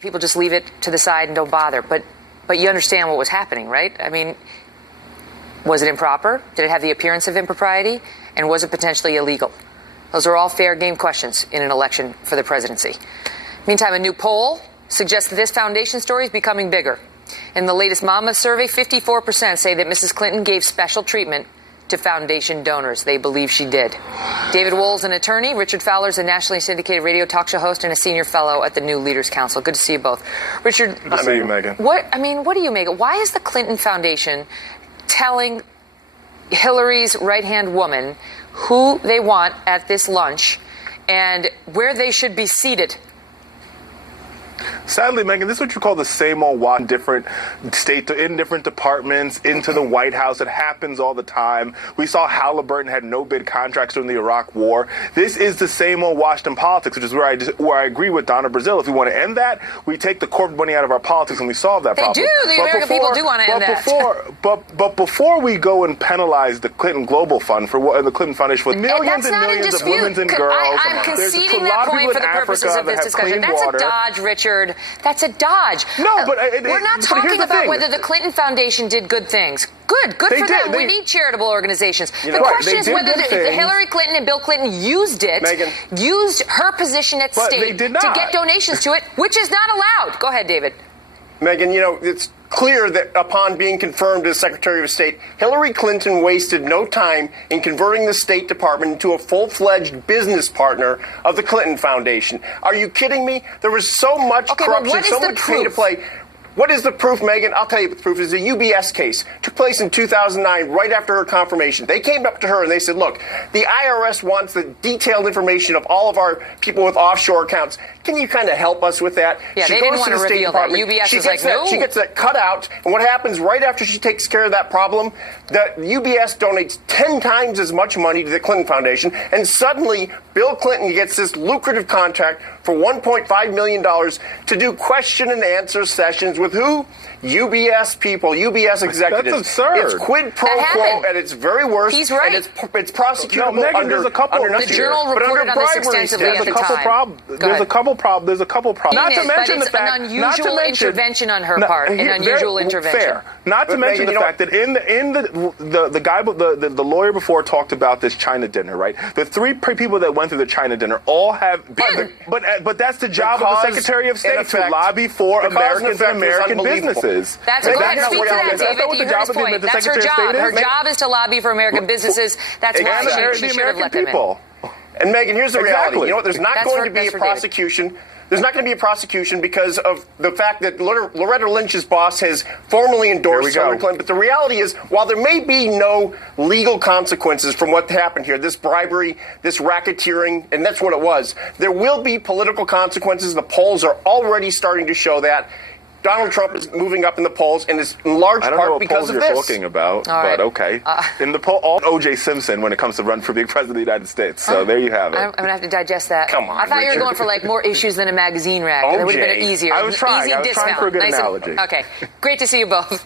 People just leave it to the side and don't bother. But you understand what was happening, right? I mean, was it improper? Did it have the appearance of impropriety? And was it potentially illegal? Those are all fair game questions in an election for the presidency. Meantime, a new poll suggests that this foundation story is becoming bigger. In the latest Mama survey, 54% say that Mrs. Clinton gave special treatment to foundation donors. They believe she did. David Wohl's an attorney. Richard Fowler is a nationally syndicated radio talk show host and a senior fellow at the New Leaders Council. Good to see you both. Richard, good to see you, Megan. What do you make? Why is the Clinton Foundation telling Hillary's right-hand woman who they want at this lunch and where they should be seated? Sadly, Megan, this is what you call the same old wash, different state, in different departments, into the White House. It happens all the time. We saw Halliburton had no bid contracts during the Iraq War. This is the same old Washington politics, which is where I agree with Donna Brazile. If we want to end that, we take the corporate money out of our politics and we solve that problem. They do. The American people do want to end that. But before we go and penalize the Clinton Global Fund for the Clinton Foundation for millions and millions of women and girls, I'm conceding that point for the purposes of this discussion. That's a dodge, Richard. That's a dodge. No, but we're not talking about whether the Clinton Foundation did good things. Good for them. We need charitable organizations. The question is whether Hillary Clinton and Bill Clinton used her position at stake to get donations to it, which is not allowed. Go ahead, David. Megan, it's clear that upon being confirmed as Secretary of State, Hillary Clinton wasted no time in converting the State Department into a full-fledged business partner of the Clinton Foundation. Are you kidding me? There was so much corruption, so much pay to play. What is the proof, Megan? I'll tell you what the proof is. The UBS case took place in 2009, right after her confirmation. They came up to her and they said, look, the IRS wants the detailed information of all of our people with offshore accounts. Can you kind of help us with that? Yeah, they didn't want to reveal that. UBS was like, no. She gets that cut out, and what happens right after she takes care of that problem, the UBS donates 10 times as much money to the Clinton Foundation, and suddenly Bill Clinton gets this lucrative contract for $1.5 million to do question and answer sessions with who? UBS people, UBS executives. That's absurd. It's quid pro quo at its very worst. He's right. And it's prosecutable Megan, there's a couple. The Journal reported on this extensively at the time. There's a couple problems. Not to mention the fact. An unusual intervention on her part. An unusual intervention. Fair. Not to mention the fact that the guy, the lawyer before talked about this China dinner, right? The three people that went through the China dinner all have. But that's the job of the Secretary of State to lobby for Americans and American businesses. That's go ahead and speak to that, David. You heard his point. That's her job. Her job is to lobby for American businesses. That's why she should have let them in. And Megan, here's the reality. There's not going to be a prosecution. There's not going to be a prosecution because of the fact that Loretta Lynch's boss has formally endorsed Hillary Clinton. But the reality is, while there may be no legal consequences from what happened here, this bribery, this racketeering, and that's what it was, there will be political consequences. The polls are already starting to show that. Donald Trump is moving up in the polls, and it's in large part because of this. I don't know what polls you're talking about, but okay. In the poll, all O.J. Simpson when it comes to run for being president of the United States. So there you have it. I'm going to have to digest that. Come on, I thought you were going for more issues than a magazine rack. That would have been easier. I was trying for a good analogy. Okay. Great to see you both.